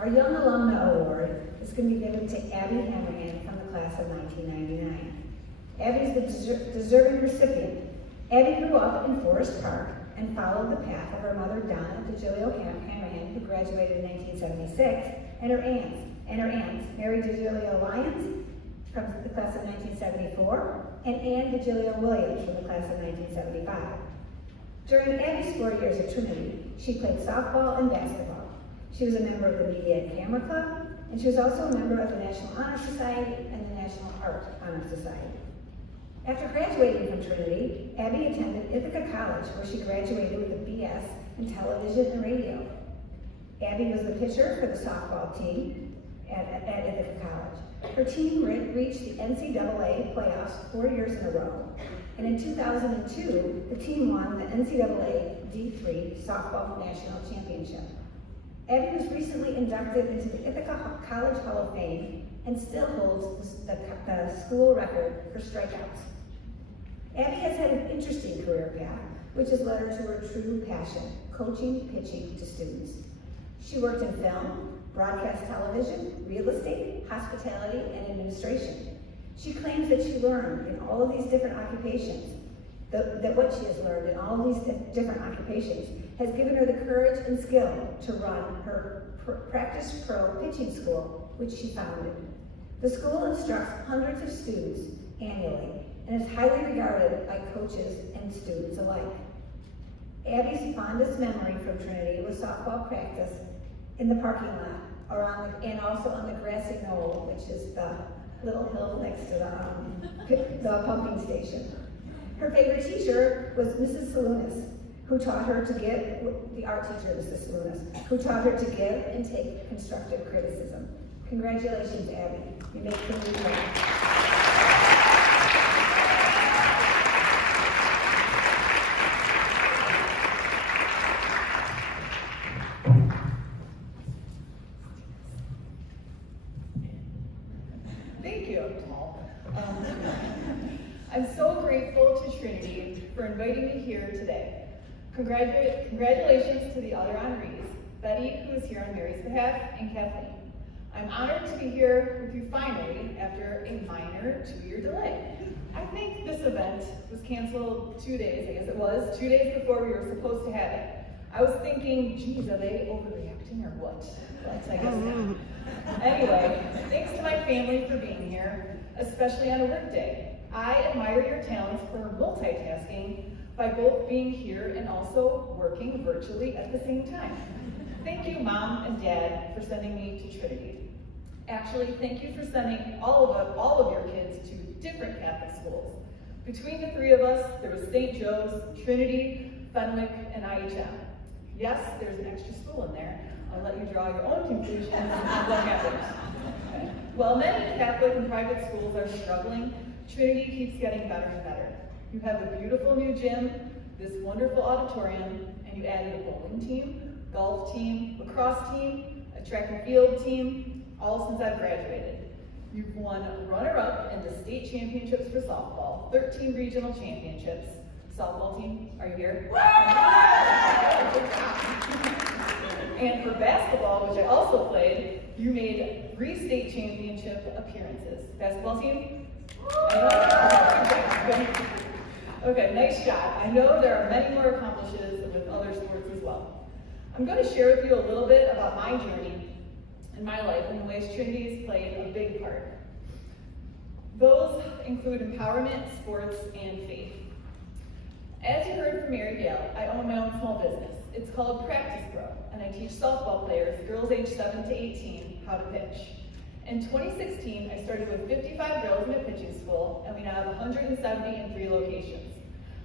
Our Young Alumnae Award is going to be given to Abby Hanrahan from the class of 1999. Abby is the deserving recipient. Abby grew up in Forest Park and followed the path of her mother, Donna DeGilio Hanrahan, who graduated in 1976, and her aunts, Mary DeGilio Lyons from the class of 1974, and Ann DeGilio Williams from the class of 1975. During Abby's 4 years at Trinity, she played softball and basketball. She was a member of the Media and Camera Club, and she was also a member of the National Honor Society and the National Art Honor Society. After graduating from Trinity, Abby attended Ithaca College, where she graduated with a BS in television and radio. Abby was the pitcher for the softball team at Ithaca College. Her team reached the NCAA playoffs 4 years in a row, and in 2002, the team won the NCAA D3 Softball National Championship. Abby was recently inducted into the Ithaca College Hall of Fame and still holds the school record for strikeouts. Abby has had an interesting career path, which has led her to her true passion, coaching pitching to students. She worked in film, broadcast television, real estate, hospitality, and administration. She claims that she learned in all of these different occupations, that what she has learned in all of these different occupations has given her the courage and skill to run her Practice Pro pitching school, which she founded. The school instructs hundreds of students annually and is highly regarded by coaches and students alike. Abby's fondest memory from Trinity was softball practice in the parking lot and also on the grassy knoll, which is the little hill next to the pumping station. Her favorite teacher was Mrs. Siliunas, who taught her to give, the art teacher, Mrs. Siliunas, who taught her to give and take constructive criticism. Congratulations, Abby. You make things right. Thank you. I'm so grateful to Trinity for inviting me here today. Congratulations to the other honorees, Betty, who is here on Mary's behalf, and Kathleen. I'm honored to be here with you finally after a minor 2-year delay. I think this event was canceled 2 days, I guess it was, 2 days before we were supposed to have it. I was thinking, geez, are they overreacting or what? But I guess not. Anyway, thanks to my family for being here, especially on a work day. I admire your talents for multitasking by both being here and also working virtually at the same time. Thank you, Mom and Dad, for sending me to Trinity. Actually, thank you for sending all of your kids to different Catholic schools. Between the three of us, there was St. Joe's, Trinity, Fenwick, and IHM. Yes, there's an extra school in there. I'll let you draw your own conclusions on what happened. While many Catholic and private schools are struggling, Trinity keeps getting better and better. You have a beautiful new gym, this wonderful auditorium, and you added a bowling team, golf team, lacrosse team, a track and field team, all since I've graduated. You've won runner-up in the state championships for softball, 13 regional championships. Softball team, are you here? And for basketball, which I also played, you made 3 state championship appearances. Basketball team? Okay, nice job. I know there are many more accomplishments with other sports as well. I'm going to share with you a little bit about my journey in my life and the ways Trinity has played a big part. Those include empowerment, sports, and faith. As you heard from Mary Gale, I own my own small business. It's called Practice Pro, and I teach softball players, girls aged 7 to 18, how to pitch. In 2016, I started with 55 girls in a pitching school, and we now have 170 in 3 locations.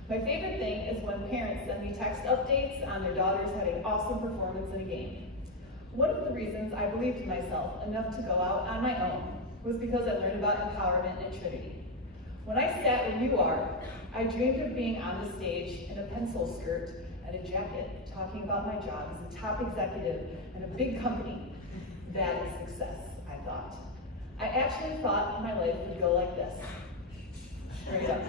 My favorite thing is when parents send me text updates on their daughters having awesome performance in a game. One of the reasons I believed in myself enough to go out on my own was because I learned about empowerment at Trinity. When I sat where you are, I dreamed of being on the stage in a pencil skirt and a jacket, talking about my job as a top executive in a big company. That is success, I thought. I actually thought my life would go like this. Straight up.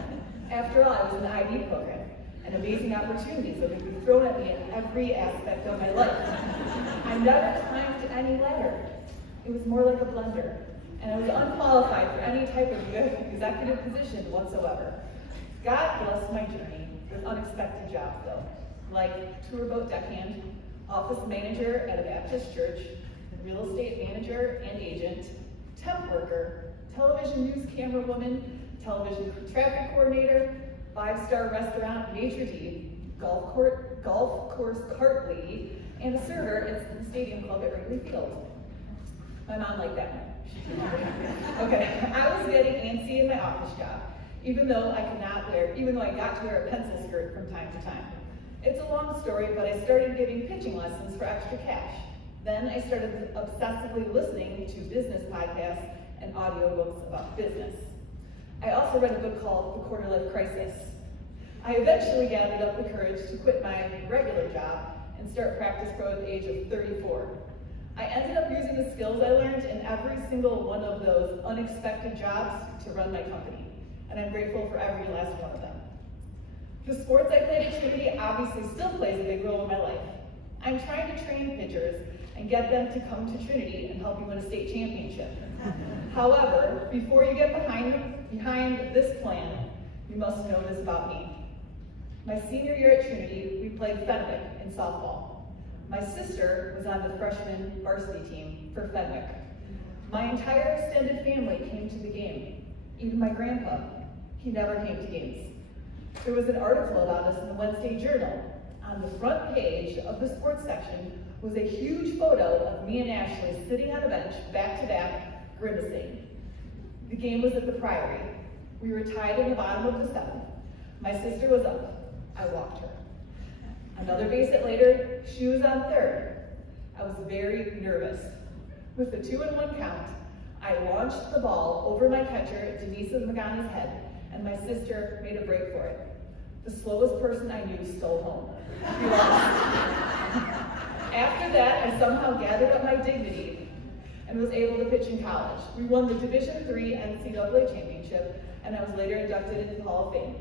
After all, I was in the IB program, and amazing opportunities that would be thrown at me in every aspect of my life. I never climbed any ladder. It was more like a blender, and I was unqualified for any type of executive position whatsoever. God blessed my journey with unexpected jobs though, like tour boat deckhand, office manager at a Baptist church, real estate manager and agent, temp worker, television news camera woman, television traffic coordinator, 5-star restaurant maitre d', golf course cart lady, and a server at the stadium club at Wrigley Field. My mom liked that one. Okay, I was getting antsy in my office job, even though I got to wear a pencil skirt from time to time. It's a long story, but I started giving pitching lessons for extra cash. Then I started obsessively listening to business podcasts and audiobooks about business. I also read a book called The Quarter-Life Crisis. I eventually gathered up the courage to quit my regular job and start Practice Pro at the age of 34. I ended up using the skills I learned in every single one of those unexpected jobs to run my company, and I'm grateful for every last one of them. The sports I played at Trinity obviously still plays a big role in my life. I'm trying to train pitchers and get them to come to Trinity and help you win a state championship. However, before you get behind this plan, you must know this about me. My senior year at Trinity, we played Fenwick in softball. My sister was on the freshman varsity team for Fenwick. My entire extended family came to the game. Even my grandpa, he never came to games. There was an article about us in the Wednesday Journal. On the front page of the sports section was a huge photo of me and Ashley sitting on a bench, back to back, grimacing. The game was at the Priory. We were tied in the bottom of the seventh. My sister was up. I walked her. Another base hit later, she was on third. I was very nervous. With the 2-1 count, I launched the ball over my catcher, Denise Magana's head, and my sister made a break for it. The slowest person I knew stole home. We lost. After that, I somehow gathered up my dignity and was able to pitch in college. We won the Division III NCAA championship, and I was later inducted into the Hall of Fame.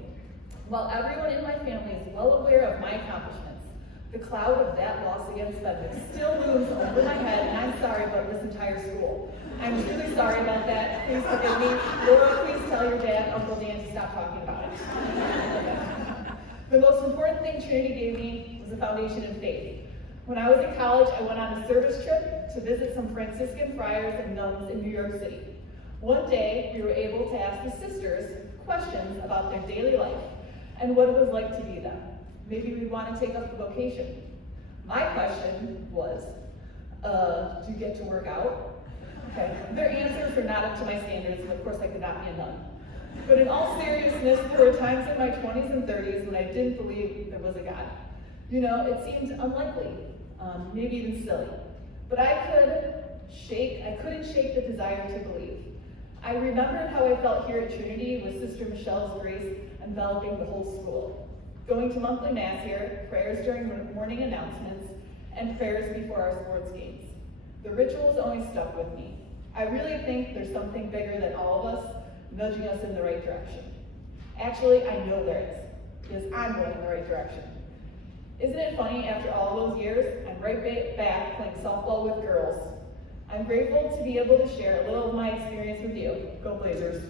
While everyone in my family is well aware of my accomplishments, the cloud of that loss against Fenwick still looms over my head, and I'm sorry about this entire school. I'm really sorry about that. Please forgive me. Laura, please tell your dad, Uncle Dan, to stop talking about it. The most important thing Trinity gave me was a foundation in faith. When I was in college, I went on a service trip to visit some Franciscan friars and nuns in New York City. One day, we were able to ask the sisters questions about their daily life and what it was like to be them. Maybe we'd want to take up the vocation. My question was, do you get to work out? Okay. Their answers were not up to my standards, and of course I could not be a nun. But in all seriousness, there were times in my 20s and 30s when I didn't believe there was a God. You know, it seemed unlikely, maybe even silly. But I couldn't shake the desire to believe. I remembered how I felt here at Trinity with Sister Michelle's grace enveloping the whole school. Going to monthly mass here, prayers during morning announcements, and prayers before our sports games. The rituals always stuck with me. I really think there's something bigger than all of us nudging us in the right direction. Actually, I know there is, because I'm going in the right direction. Isn't it funny, after all those years, I'm right back playing softball with girls. I'm grateful to be able to share a little of my experience with you. Go Blazers.